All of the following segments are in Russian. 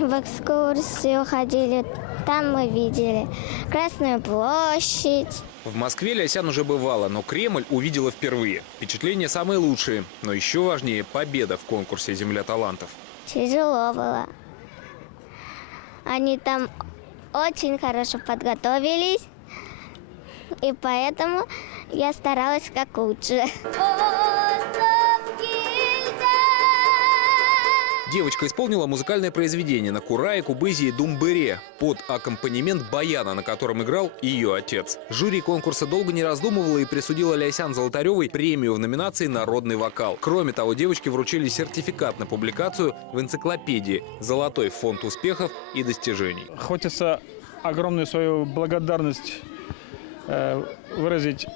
В экскурсию ходили, там мы видели Красную площадь. В Москве Ляйсян уже бывала, но Кремль увидела впервые. Впечатления самые лучшие, но еще важнее победа в конкурсе «Земля талантов». Тяжело было. Они там очень хорошо подготовились, и поэтому я старалась как лучше. Девочка исполнила музыкальное произведение на курае, кубызе и думбыре под аккомпанемент баяна, на котором играл ее отец. Жюри конкурса долго не раздумывало и присудило Ляйсян Золотаревой премию в номинации «Народный вокал». Кроме того, девочке вручили сертификат на публикацию в энциклопедии «Золотой фонд успехов и достижений». Хочется огромную свою благодарность выразить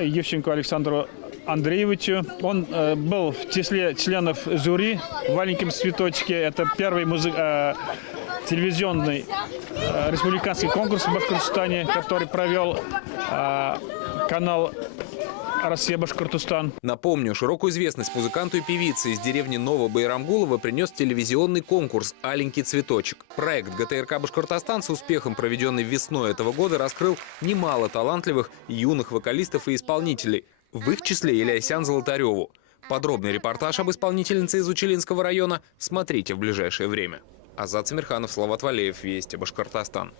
Ющенко Александру Андреевичу. Он был в числе членов жюри в «Маленьком цветочке». Это первый телевизионный республиканский конкурс в Башкортостане, который провел канал «Россия-Башкортостан». Напомню, широкую известность музыканту и певице из деревни Новобайрамгулова принес телевизионный конкурс «Аленький цветочек». Проект ГТРК «Башкортостан», с успехом проведенный весной этого года, раскрыл немало талантливых юных вокалистов и исполнителей. В их числе и Ляйсян Золотареву. Подробный репортаж об исполнительнице из Учелинского района смотрите в ближайшее время. Азат Самирханов, Салават Валеев, Вести, Башкортостан.